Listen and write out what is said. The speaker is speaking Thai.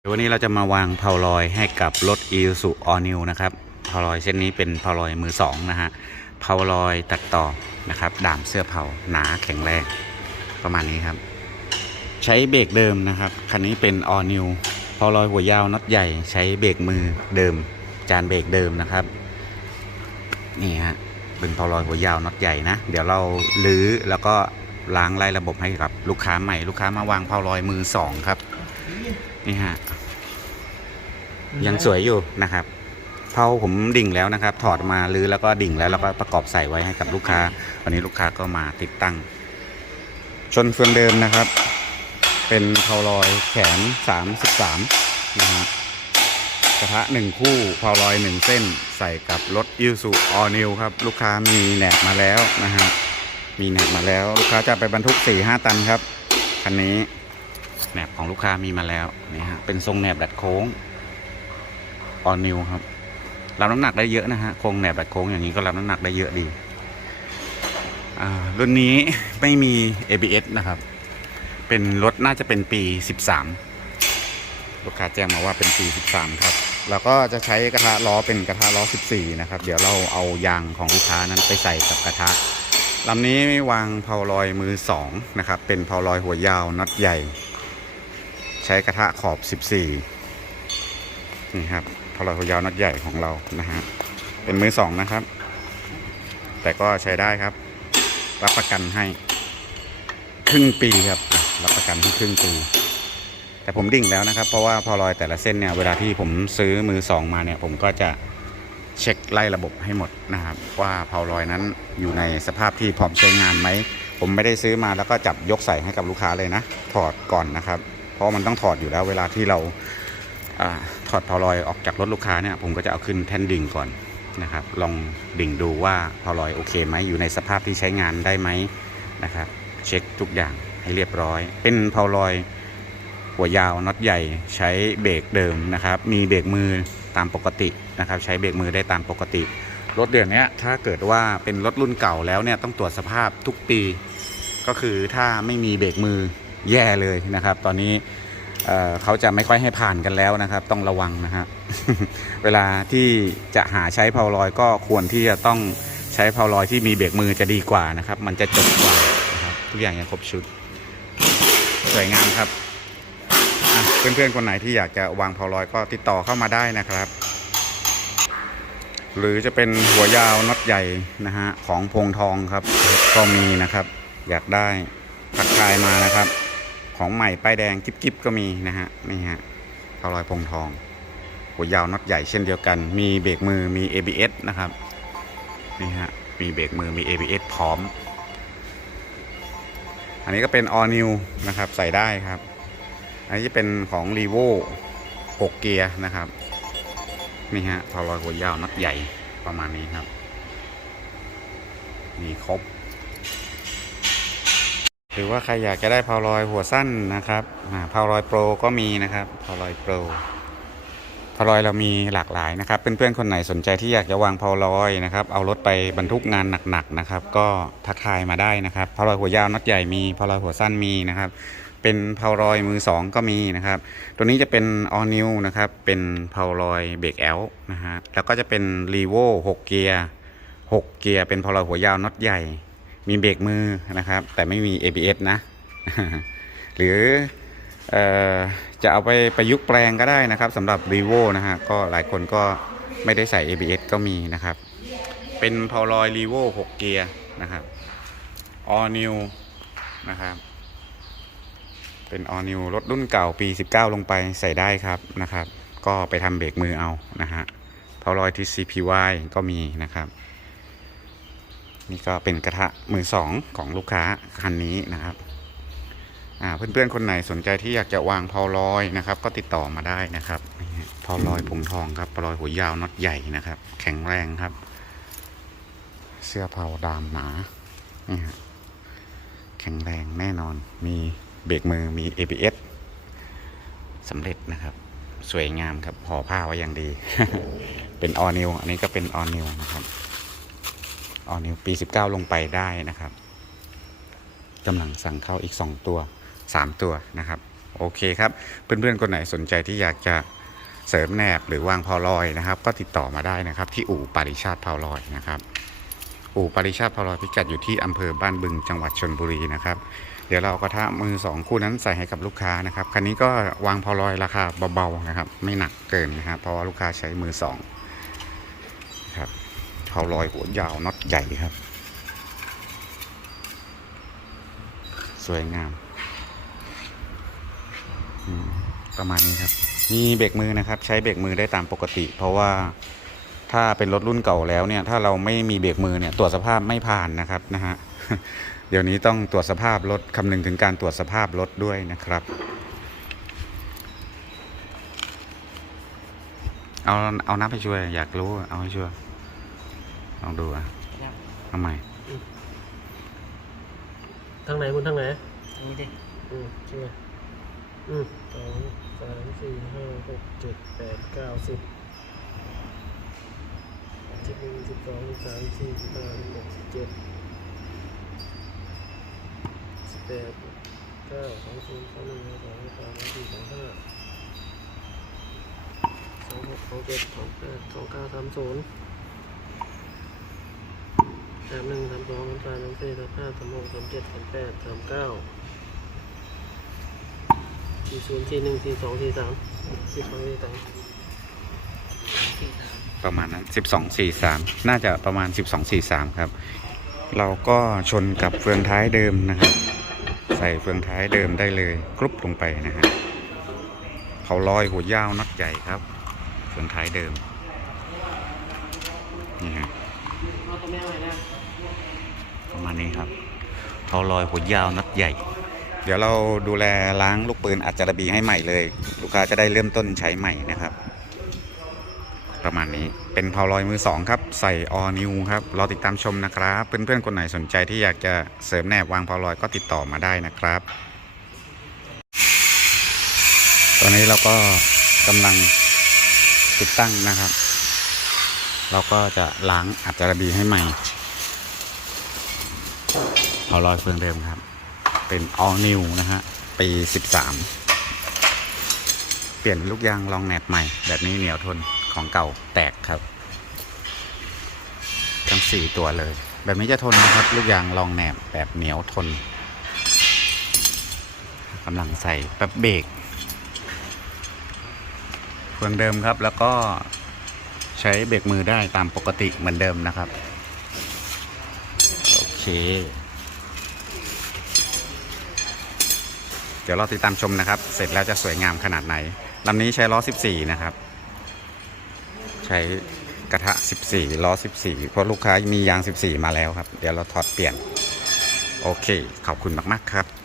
เดี๋ยววันนี้เราจะมาวางเพาลอยให้กับรถ i อ s u All New นะครับเพาลอยเส้นนี้เป็นเพาลอยมือสองนะฮะเพาลอยตัดต่อนะครับด่ามเสื้อเผาหนาแข็งแรงประมาณนี้ครับ ใช้เบรกเดิมนะครับคันนี้เป็น All New เพาลอยหัวยาวน็อตใหญ่ใช้เบรกมือเดิม จานเบรกเดิมนะครับนี่ฮะเป็นเพาลอยหัวยาวน็อตใหญ่นะ เดี๋ยวเราลื้อแล้วก็ล้างไล่ระบบให้กับลูกค้าใหม่ลูกค้ามาวางเพาลอยมือสองครับ นี่ฮะยังสวยอยู่นะครับเพราผมดิ่งแล้วนะครับ ถอดมาลื้อแล้วก็ดิ่งแล้วแล้วก็ประกอบใส่ไว้ให้กับลูกค้า วันนี้ลูกค้าก็มาติดตั้ง ชนเฟืองเดิมนะครับ เป็นเพาลอยแขน33นะฮะกระทะหนึ่งคู่เพาลอยหนึ่งเส้น ใส่กับรถยูสุออนิวครับ ลูกค้ามีแหนบมาแล้วนะฮะมีแหนบมาแล้ว ลูกค้าจะไปบรรทุก4-5ตันครับคันนี้ แหนบของลูกค้ามีมาแล้วนี่ฮะเป็นทรงแหนบดัดโค้งออนนิวครับรับน้ำหนักได้เยอะนะฮะโครงแหนบดัดโค้งอย่างนี้ก็รับน้ำหนักได้เยอะดีอ่ารุ่นนี้ไม่มี ABS นะครับ เป็นรถน่าจะเป็นปี 13 ลูกค้าแจ้งมาว่าเป็นปี 13 ครับ แล้วก็จะใช้กระทะล้อเป็นกระทะล้อ 14 นะครับ เดี๋ยวเราเอายางของลูกค้านั้นไปใส่กับกระทะลำนี้วางเพาลอยมือ 2 นะครับ เป็นเพาลอยหัวยาวน็อตใหญ่ ช้กระทะขอบ 14 นี่ครับพลอยยาวน็อตใหญ่ของเรานะฮะ เป็นมือสองนะครับ แต่ก็ใช้ได้ครับ รับประกันให้ครึ่งปีครับ รับประกันให้ครึ่งปี แต่ผมดิ่งแล้วนะครับ เพราะว่าพอลอยแต่ละเส้นเนี่ย เวลาที่ผมซื้อมือสองมาเนี่ย ผมก็จะเช็คไล่ระบบให้หมดนะครับ ว่าเพาลอยนั้นอยู่ในสภาพที่พร้อมใช้งานไหม ผมไม่ได้ซื้อมาแล้วก็จับยกใส่ให้กับลูกค้าเลยนะ ถอดก่อนนะครับ ราะมันต้องถอดอยู่แล้ว เวลาที่เราอถอดพอลอยออกจากรถลูกค้าเนี่ยผมก็จะเอาขึ้นแท่นดิ่งก่อนนะครับ ลองดิ่งดูว่าพอลอยโอเคไหมอยู่ในสภาพที่ใช้งานได้ไหมนะครับ เช็คทุกอย่างให้เรียบร้อย เป็นพอลอยหัวยาวน็อตใหญ่ใช้เบรกเดิมนะครับ มีเบรกมือตามปกตินะครับ ใช้เบรกมือได้ตามปกติรถเดือนนี้ถ้าเกิดว่าเป็นรถรุ่นเก่าแล้วเนี่ยต้องตรวจสภาพทุกปี ก็คือถ้าไม่มีเบรกมือ แย่เลยนะครับ ตอนนี้เอ่อเขาจะไม่ค่อยให้ผ่านกันแล้วนะครับ ต้องระวังนะฮะเวลาที่จะหาใช้เพาลอยก็ควรที่จะต้องใช้เพาลอยที่มีเบรกมือจะดีกว่านะครับ มันจะจบกว่านะครับทุกอย่างยังครบชุด สวยงามครับอะเพื่อนๆคนไหนที่อยากจะวางเพาลอยก็ติดต่อเข้ามาได้นะครับ หรือจะเป็นหัวยาวน็อตใหญ่นะฮะของพงทองครับก็มีนะครับ อยากได้ทักทายมานะครับ ของใหม่ป้ายแดงกิ๊บๆก็มีนะฮะนี่ฮะพาลอยพงทองหัวยาวน็อตใหญ่เช่นเดียวกัน มีเบรกมือมี ABS นะครับนี่ฮะมีเบรกมือมี ABS พร้อม อันนี้ก็เป็น all new นะครับใส่ได้ครับ อันนี้จะเป็นของ r e v o 6 เกียร์นะครับนี่ฮะพอลอยหัวยาวน็อตใหญ่ประมาณนี้ครับ มีครบ หรือว่าใครอยากจะได้พาวลอยหัวสั้นนะครับพาวลอยโปรก็มีนะครับพาวลอยโปรพาวลอยเรามีหลากหลายนะครับเพื่อนๆคนไหนสนใจที่อยากจะวางพาวลอยนะครับเอารถไปบรรทุกงานหนักๆนะครับ ก็ทักทายมาได้นะครับพาวลอยหัวยาวน็อตใหญ่มีพาวลอยหัวสั้นมีนะครับ เป็นพาวลอยมือสองก็มีนะครับ ตัวนี้จะเป็นออนิวนะครับเป็นพาวลอยเบรกแอลนะฮะแล้วก็จะเป็นรีโว6เกียร์6เกียร์เป็นพาวลอยหัวยาวน็อตใหญ่ มีเบรกมือนะครับ แต่ไม่มี ABS นะ หรือออจะเอาไปประยุกต์แปลงก็ได้นะครับสำหรับ r e v o นะฮะก็หลายคนก็ไม่ได้ใส่ ABS ก็มีนะครับ เป็นพาวลอย r e v o 6 เกียร์นะครับ All New นะครับ เป็น All New รถรุ่นเก่าปี 19 ลงไปใส่ได้ครับนะครับ ก็ไปทำเบรกมือเอานะฮะพาวลอย TCPY ก็มีนะครับ นี่ก็เป็นกระทะมือสองของลูกค้าคันนี้นะครับอ่าเพื่อนๆคนไหนสนใจที่อยากจะวางพาวลอยนะครับ ก็ติดต่อมาได้นะครับพาวลอยผงทองครับพาวลอยหัวยาวน็อตใหญ่นะครับ แข็งแรงครับ เสื้อเผาดามหนานี่ฮะแข็งแรงแน่นอน มีเบรกมือมี ABS สำเร็จนะครับ สวยงามครับห่อผ้าไว้อย่างดี เป็นออนิวอันนี้ก็เป็นออนิวนะครับ ออนิวปี 19 ลงไปได้นะครับกำลังสั่งเข้าอีก 2 ตัว 3 ตัวนะครับ โอเคครับ เพื่อนๆ คนไหนสนใจที่อยากจะเสริมแหนบหรือวางพาลอยนะครับ ก็ติดต่อมาได้นะครับ ที่อู่ปาริชาติพาลอยนะครับ อู่ปาริชาติพาลอยพิกัดอยู่ที่อำเภอบ้านบึงจังหวัดชนบุรีนะครับเดี๋ยวเราเอากระทะมือสองคู่นั้นใส่ให้กับลูกค้านะครับคันนี้ก็วางพาวลอยราคาเบาๆนะครับ ไม่หนักเกินนะครับเพราะว่าลูกค้าใช้มือสอง พาลอยหัวยาวน็อตใหญ่ครับ สวยงาม ประมาณนี้ครับ มีเบรกมือนะครับ ใช้เบรกมือได้ตามปกติ เพราะว่าถ้าเป็นรถรุ่นเก่าแล้วเนี่ย ถ้าเราไม่มีเบรกมือเนี่ยตรวจสภาพไม่ผ่านนะครับนะฮะเดี๋ยวนี้ต้องตรวจสภาพรถคำนึงถึงการตรวจสภาพรถด้วยนะครับเอาเอานับไปช่วย อยากรู้เอาให้ช่วย ลองดูอะทำไมทางไหนคุณทางไหนนี่ดิ อืมใช่ไหมอืมสองสามสี่ห้าหกเจ็ดแปดเก้าสิบสิบหนึ่งสิบสองสิบสามสิบสี่สิบห้าสิบหกสิบเจ็ดสิบแปดเก้าสองศูนย์สองหนึ่งสองสามสองสี่สองห้าสองหกสองเจ็ดสองแปดสองเก้าสามศูนย์ สามหนึ่งสามสองสามสามสามสี่สามห้าสามหกสามเจ็ดสามแปดสามเก้าสี่ศูนย์สี่หนึ่งสี่สองสี่สามสี่สองสี่สามสี่สามประมาณนั้น 12 43 น่าจะประมาณ 12 43 ครับ เราก็ชนกับเฟืองท้ายเดิมนะครับ ใส่เฟืองท้ายเดิมได้เลยกรุบลงไปนะฮะเขาลอยหัวยาวน็อตใหญ่ครับ เฟืองท้ายเดิมนี่ฮะ ประมาณนี้ครับเขาลอยหัวยาวน็อตใหญ่ เดี๋ยวเราดูแลล้างลูกปืนอัดจารบีให้ใหม่เลย ลูกค้าจะได้เริ่มต้นใช้ใหม่นะครับ ประมาณนี้เป็นเผาลอยมือสองครับ ใส่ออนิวครับรอติดตามชมนะครับ เพื่อนๆคนไหนสนใจที่อยากจะเสริมแนบวางเผาลอยก็ติดต่อมาได้นะครับ ตอนนี้เราก็กำลังติดตั้งนะครับ เราก็จะล้างอัดจารบีให้ใหม่ เผาลอยเฟืองเดิมครับ เป็นออนิวนะฮะ ปี 13 เปลี่ยนลูกยางรองแหนบใหม่ แบบนี้เหนียวทนของเก่าแตกครับ ทั้งสี่ตัวเลย แบบนี้จะทนนะครับ ลูกยางรองแหนบแบบเหนียวทนกำลังใส่แป๊บเบรกเฟืองเดิมครับแล้วก็ใช้เบรกมือได้ตามปกติเหมือนเดิมนะครับ โอเค ดี๋ยวเราติดตามชมนะครับ เสร็จแล้วจะสวยงามขนาดไหนลำนี้ใช้ล้อ 14 นะครับ ใช้กระทะ 14 ล้อ 14 เพราะลูกค้ามียาง 14 มาแล้วครับ เดี๋ยวเราถอดเปลี่ยน โอเค ขอบคุณมาก ๆ ครับ